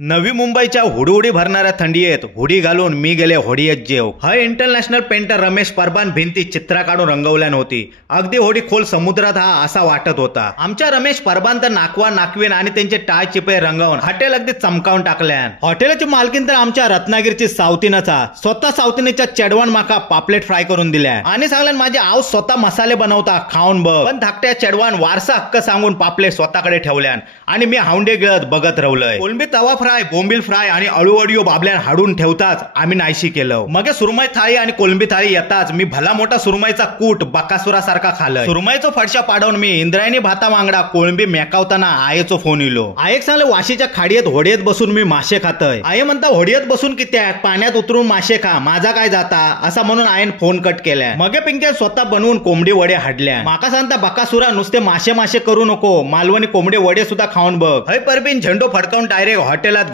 नवी मुंबईच्या हुडहुडी भरणाऱ्या थंडीत हुडी घालून मी गेले होडीयत जेव. हा इंटरनॅशनल पेंटर रमेश परबान भिंती चित्रा काढून रंगवल्या नव्हती. अगदी होडी खोल समुद्रात हा असा वाटत होता. आमच्या रमेश परबान तर नाकवा नाकवीन आणि त्यांचे टाय चिपे रंगवून हॉटेल अगदी चमकावून टाकल्यान. हॉटेलची मालकीन तर आमच्या रत्नागिरीची सावतीनचा. स्वतः सावतीनेच्या चेडवान माका पापलेट फ्राय करून दिल्या आणि सांगल्यान माझे आव स्वतः मसाले बनवता खाऊन बघ. पण धाकट्या चेडवान वारसा हक्क सांगून पापलेट स्वतःकडे ठेवल्यान आणि मी हाऊंडे गिळत बघत राहिलोय. कोलंबी तवा फ्राय, बोंबील फ्राय आणि अळूवडिओ बाबल्यान हाडून ठेवताच आम्ही नाहीशी केलं. मग सुरमई थाळी आणि कोलंबी थाळी येताच मी भला मोठा सुरमईचा कूट बकासुरासारखा खाल्लं. सुरमईचो फडशा पाडवून मी इंद्रायणी भाता वांगडा कोळंबी मेकावताना आयेचो फोन इलो. आयेक सांगले वाशीच्या खाडीत होडीत बसून मी मासे खातय. आये म्हणता होडीत बसून कित्याक पाण्यात उतरून मासे खा, माझा काय जाता असा म्हणून आयन फोन कट केल्या. मग पिंक्यान स्वतः बनवून कोंबडी वडे हाडल्या. माका सांगता बकासुरा नुसते मासे मासे करू नको, मालवणी कोंबडी वडे सुद्धा खाऊन बघ. हय परबीन झेंडो फडकावून डायरेक्ट हॉटेल